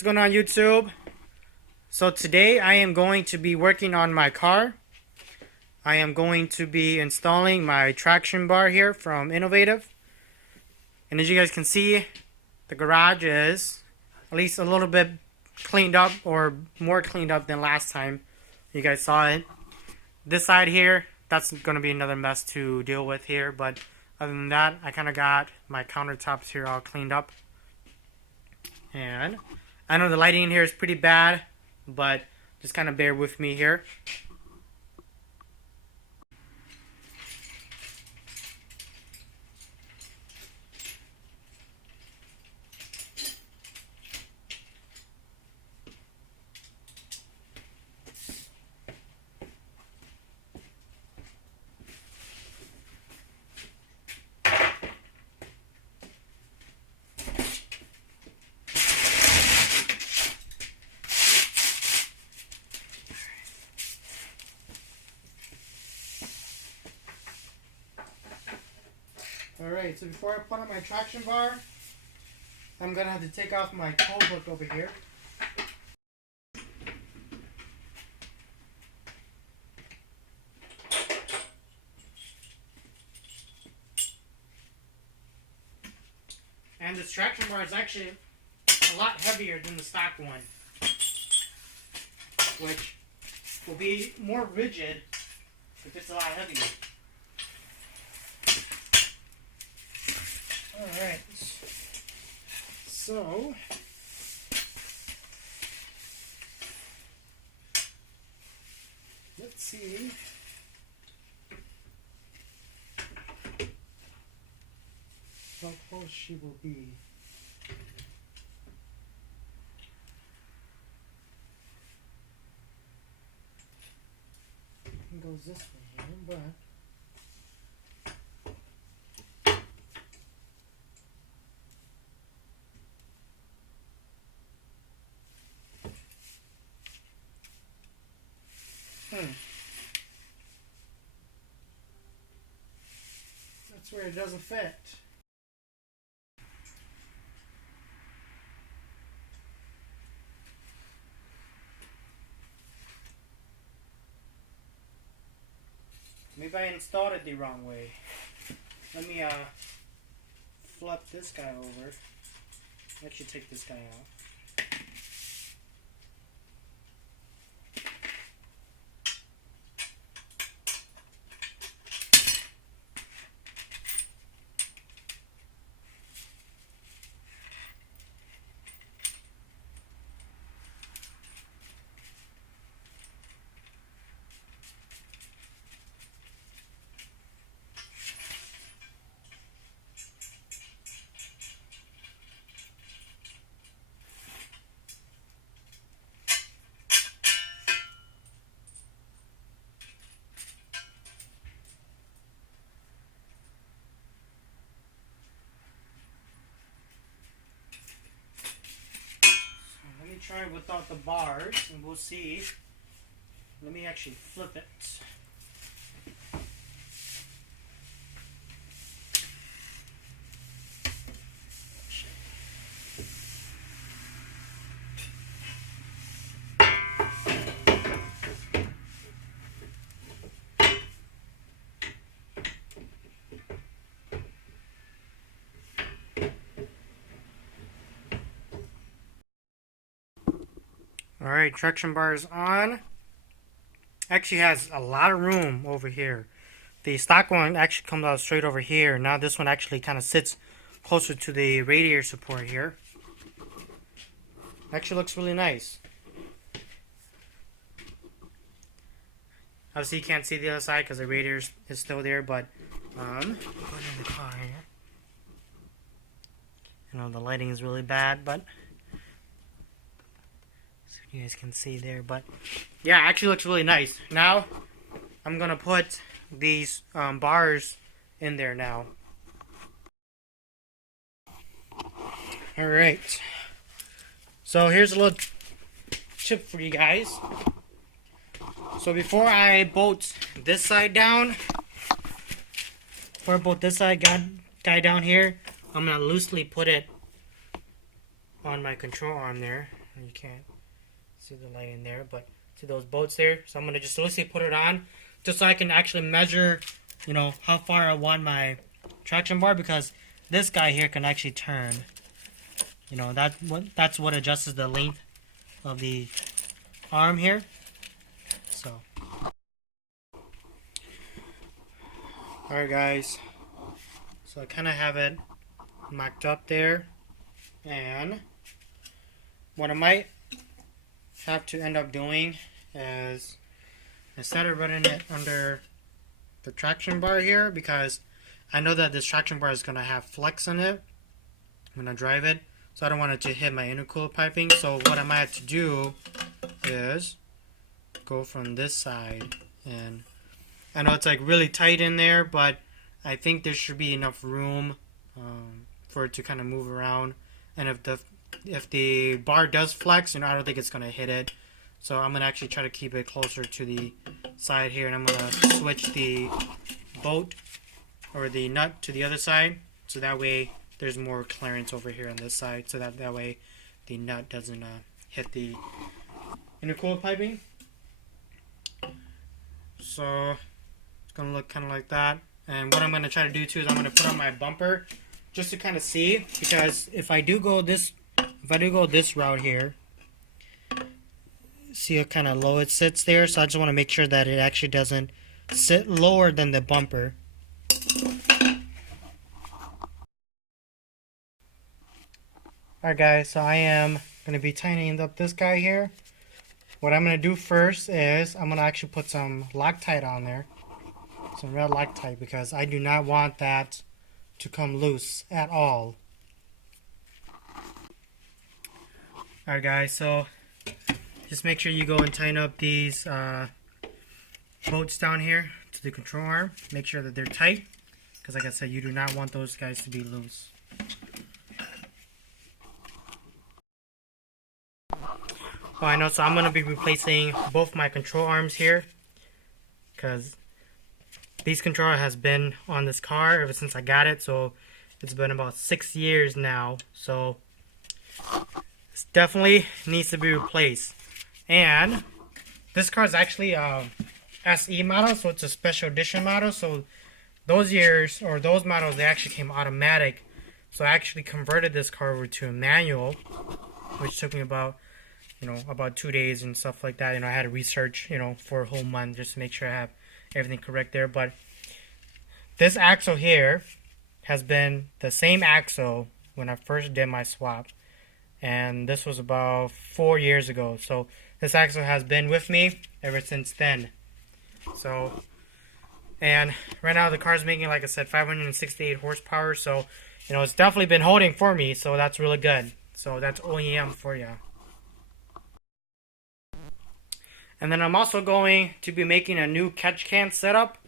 What's going on, YouTube? So today I am going to be working on my car. I am going to be installing my traction bar here from Innovative. And as you guys can see, the garage is at least a little bit cleaned up, or more cleaned up than last time you guys saw it. This side here, that's going to be another mess to deal with here, but other than that, I kind of got my countertops here all cleaned up. And I know the lighting in here is pretty bad, but just kind of bear with me here. Alright, so before I put on my traction bar, I'm going to have to take off my code book over here. And this traction bar is actually a lot heavier than the stock one, which will be more rigid if it's a lot heavier. Alright, so let's see how close she will be. It goes this way here, but that's where it doesn't fit. Maybe I installed it the wrong way. Let me flip this guy over. Let you take this guy out. Try without the bars and we'll see. Let me actually flip it. Alright, traction bar is on. Actually has a lot of room over here. The stock one actually comes out straight over here. Now this one actually kind of sits closer to the radiator support here. Actually looks really nice. Obviously you can't see the other side because the radiator is still there, but going in the car here. You know, the lighting is really bad, but you guys can see there, but yeah, actually looks really nice. Now I'm gonna put these bars in there now. Alright, so here's a little tip for you guys. So before I bolt this side down, guy down here, I'm gonna loosely put it on my control arm there. You can't see the light in there, but see those bolts there. So I'm gonna just loosely put it on, just so I can actually measure, how far I want my traction bar, because this guy here can actually turn. That's what adjusts the length of the arm here. So, alright guys, so I kind of have it mocked up there, and what I might have to end up doing is, instead of running it under the traction bar here, because I know that this traction bar is going to have flex in it when I drive it, so I don't want it to hit my intercooler piping. So what I might have to do is go from this side, and I know it's like really tight in there, but I think there should be enough room for it to kind of move around. And if the bar does flex, I don't think it's going to hit it. So I'm going to actually try to keep it closer to the side here, and I'm going to switch the bolt or the nut to the other side, so that way there's more clearance over here on this side, so that way the nut doesn't hit the intercooler piping. So it's going to look kind of like that. And what I'm going to try to do too is I'm going to put on my bumper just to kind of see, because if I do go this route here, see how kind of low it sits there, so I just want to make sure that it actually doesn't sit lower than the bumper. Alright guys, so I am going to be tightening up this guy here. What I'm going to do first is I'm going to actually put some Loctite on there. Some red Loctite, because I do not want that to come loose at all. Alright guys, so just make sure you go and tighten up these bolts down here to the control arm. Make sure that they're tight, because like I said, you do not want those guys to be loose. Oh, I know, so I'm going to be replacing both my control arms here, because these controller has been on this car ever since I got it, so it's been about 6 years now, so it definitely needs to be replaced. And this car is actually a SE model, so it's a special edition model, so those years, or those models, they actually came automatic, so I actually converted this car over to a manual, which took me about 2 days and stuff like that. I had to research, for a whole month just to make sure I have everything correct there. But this axle here has been the same axle when I first did my swap, and this was about 4 years ago. So this axle has been with me ever since then. So, and right now the car's making, like I said, 568 horsepower. So, it's definitely been holding for me. So that's really good. So that's OEM for you. And then I'm also going to be making a new catch can setup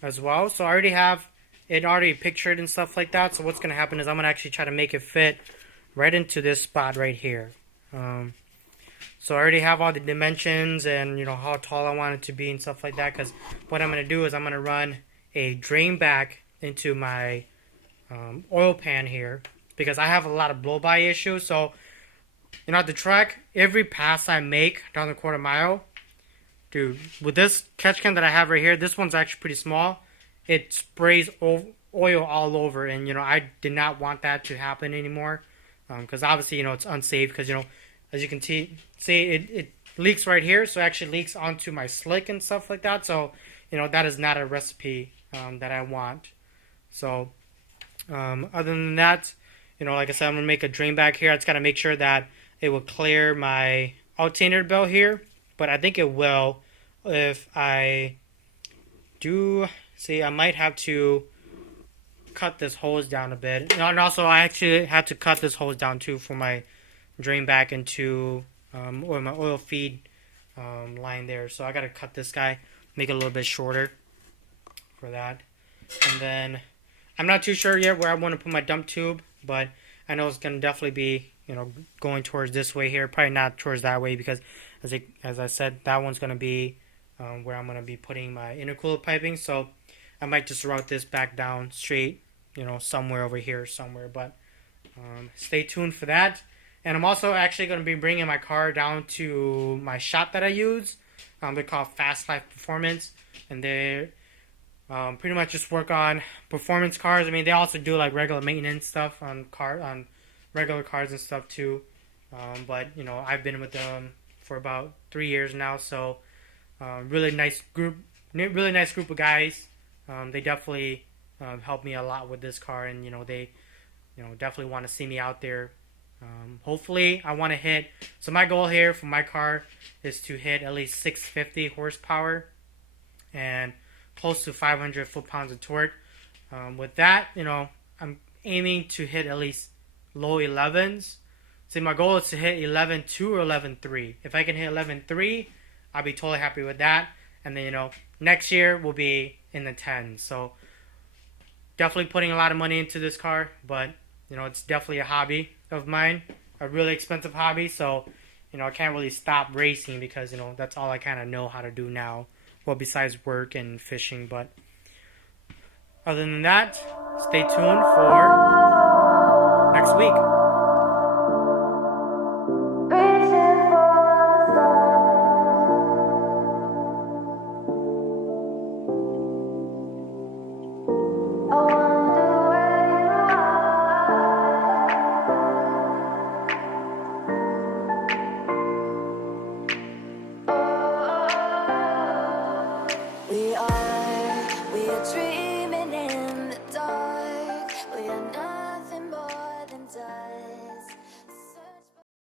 as well. So I already have it already pictured and stuff like that. So what's going to happen is I'm going to actually try to make it fit right into this spot right here. So I already have all the dimensions and how tall I want it to be and stuff like that. Because what I'm going to do is I'm going to run a drain back into my oil pan here, because I have a lot of blow-by issues. So at the track, every pass I make down the quarter mile, dude, with this catch can that I have right here, this one's actually pretty small. It sprays oil all over, and I did not want that to happen anymore, because obviously it's unsafe. Because as you can see it leaks right here, so it actually leaks onto my slick and stuff like that. So that is not a recipe that I want. So other than that, like I said, I'm gonna make a drain back here. I just gotta make sure that it will clear my alternator belt here, but I think it will. If I do, see, I might have to cut this hose down a bit. And also, I actually had to cut this hose down too for my drain back into or my oil feed line there. So I gotta cut this guy, make it a little bit shorter for that. And then I'm not too sure yet where I want to put my dump tube, but I know it's gonna definitely be going towards this way here, probably not towards that way, because as I said, that one's gonna be where I'm gonna be putting my intercooler piping. So I might just route this back down straight, somewhere over here somewhere. But stay tuned for that. And I'm also actually going to be bringing my car down to my shop that I use. They're called Fast Life Performance, and they pretty much just work on performance cars. I mean, they also do like regular maintenance stuff on regular cars and stuff too. But you know, I've been with them for about 3 years now, so really nice group, really nice group of guys. They definitely helped me a lot with this car, and you know they, you know, definitely want to see me out there. Hopefully, I want to hit. So my goal here for my car is to hit at least 650 horsepower and close to 500 foot-pounds of torque. With that, you know, I'm aiming to hit at least low 11s. See, my goal is to hit 11.2 or 11.3. If I can hit 11.3, I'll be totally happy with that. And then, you know, next year will be in the 10s. So definitely putting a lot of money into this car, but you know, it's definitely a hobby of mine, a really expensive hobby. So, you know, I can't really stop racing because, you know, that's all I kind of know how to do now. Well, besides work and fishing, but other than that, stay tuned for next week.